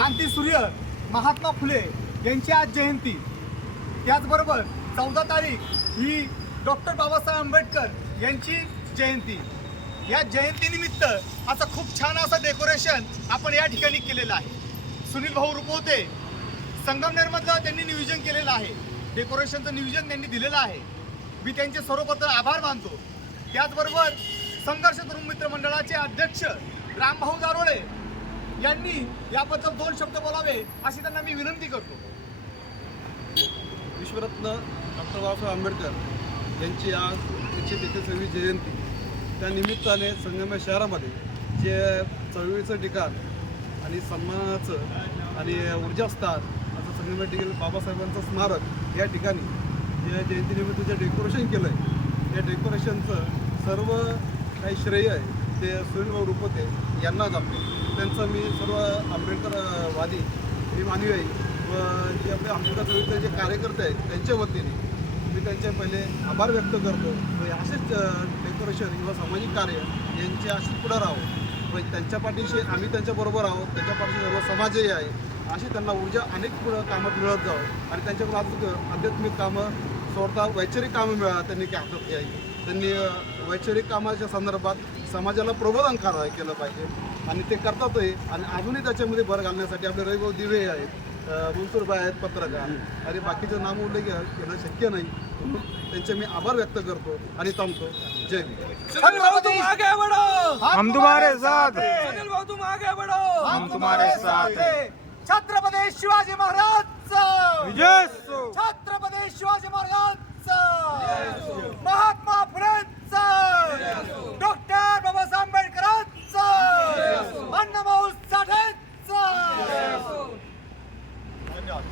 क्रांतीसूर्य महात्मा फुले यांची आज जयंती, त्याचबरोबर 14 तारीख ही डॉक्टर बाबासाहेब आंबेडकर यांची जयंती. या जयंतीनिमित्त असं खूप छान असं डेकोरेशन आपण या ठिकाणी केलेलं आहे. सुनील भाऊ रुपवते संगमनेरमधलं त्यांनी नियोजन केलेलं आहे. डेकोरेशनचं नियोजन त्यांनी दिलेलं आहे. मी त्यांचे सर्वप्रथम आभार मानतो. त्याचबरोबर संघर्ष तरुण मित्र मंडळाचे अध्यक्ष रामभाऊ दारोळे यांनी याबद्दल 2 शब्द बोलावे अशी त्यांना मी विनंती करतो. विश्वरत्न डॉक्टर बाबासाहेब आंबेडकर यांची आज 143वी जयंती. त्या निमित्ताने संगमेश्वर शहरामध्ये जे चळवळीचं ठिकाण आणि सन्मानाचं आणि ऊर्जास्थान असं संगमेश्वर ठिकाणी बाबासाहेबांचं स्मारक या ठिकाणी जे जयंतीनिमित्त जे डेकोरेशन केलं आहे, या डेकोरेशनचं सर्व काही श्रेय आहे ते सुनील रुपवते यांना जातो. त्यांचं मी सर्व आंबेडकरवादी हे मानवी आहे व जे आपले आंबेडकर चळवळीचे जे कार्यकर्ते आहेत त्यांच्या वतीने मी त्यांचे पहिले आभार व्यक्त करतो. व असेच डेकोरेशन किंवा सामाजिक कार्य यांचे असेच पुढं राहावं व त्यांच्या पाठीशी आम्ही त्यांच्याबरोबर आहोत. त्यांच्या पाठीशी सर्व समाजही आहे. अशी त्यांना ऊर्जा अनेक पुढं कामात मिळत जावं आणि त्यांच्याकडून आज आध्यात्मिक कामं सोडता वैचारिक कामं त्यांनी हातात घ्यावी. त्यांनी वैचारिक कामाच्या संदर्भात समाजाला प्रबोधन केलं पाहिजे आणि ते करतातही. आणि अजूनही त्याच्यामध्ये भर घालण्यासाठी आपले रविभाऊ दिवे आहेत, मुनसूरबाई आहेत पत्रकार आणि बाकीचं नाम उल्लेख घेणं शक्य नाही. म्हणून त्यांचे मी आभार व्यक्त करतो आणि थांबतो. जय हम तुम्हारे साथ, हम तुम्हारे साथ. छत्रपती शिवाजी महाराज, विजय असो. छत्रपती शिवाजी महाराज, महात्मा फुलेंचा